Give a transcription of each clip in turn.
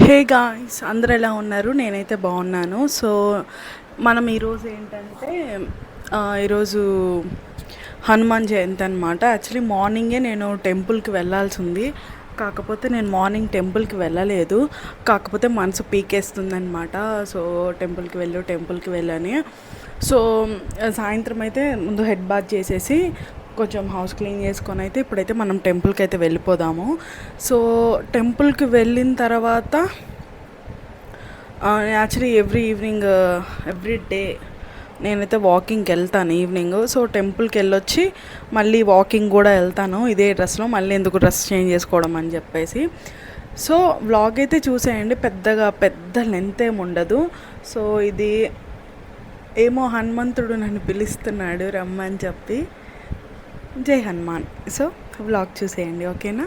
Hey guys, అందరు ఎలా ఉన్నారు? నేనైతే బాగున్నాను. సో మనం ఈరోజు ఏంటంటే ఈరోజు హనుమాన్ జయంతి అనమాట. యాక్చువల్లీ మార్నింగే నేను టెంపుల్కి వెళ్ళాల్సి ఉంది. కాకపోతే నేను మార్నింగ్ టెంపుల్కి వెళ్ళలేదు. కాకపోతే మనసు పీకేస్తుందనమాట. సో టెంపుల్కి వెళ్ళని. సో సాయంత్రం అయితే ముందు హెడ్ బాత్ చేసేసి కొంచెం హౌస్ క్లీన్ చేసుకొని అయితే ఇప్పుడైతే మనం టెంపుల్కి అయితే వెళ్ళిపోదాము. సో టెంపుల్కి వెళ్ళిన తర్వాత యాక్చువల్లీ ఎవ్రీ డే నేనైతే వాకింగ్కి వెళ్తాను ఈవినింగ్. సో టెంపుల్కి వెళ్ళొచ్చి మళ్ళీ వాకింగ్ కూడా వెళ్తాను ఇదే డ్రెస్లో. మళ్ళీ ఎందుకు డ్రెస్ చేంజ్ చేసుకోవడం అని చెప్పేసి. సో వ్లాగ్ అయితే చూసేయండి, పెద్ద లెంత్ ఏమి ఉండదు. సో ఇది ఏమో హనుమంతుడు నన్ను పిలుస్తున్నాడు రమ్మని చెప్పి. జై హనుమాన్. సో వ్లాగ్ చూసేయండి, ఓకేనా?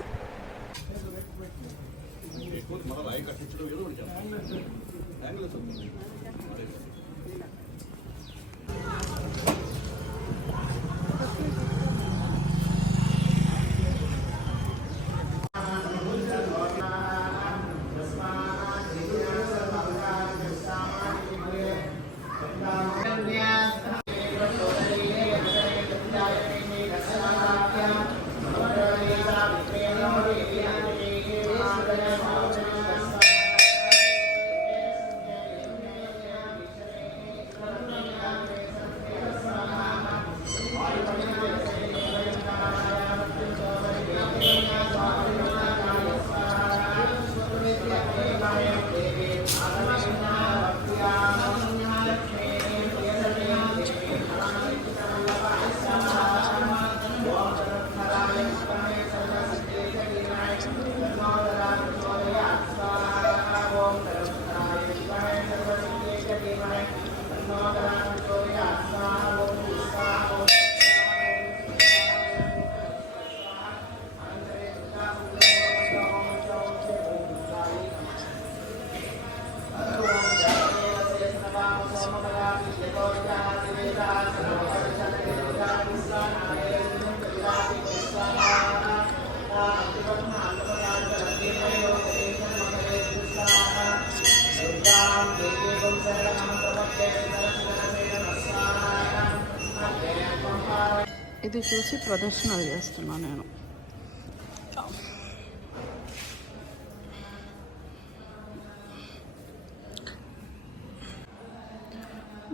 ఇది చూసి ప్రదర్శనలు చేస్తున్నాను నేను.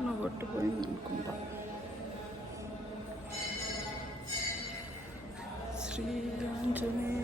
నా కొట్టుపోయింది అనుకుంటా. శ్రీ ఆంజనేయ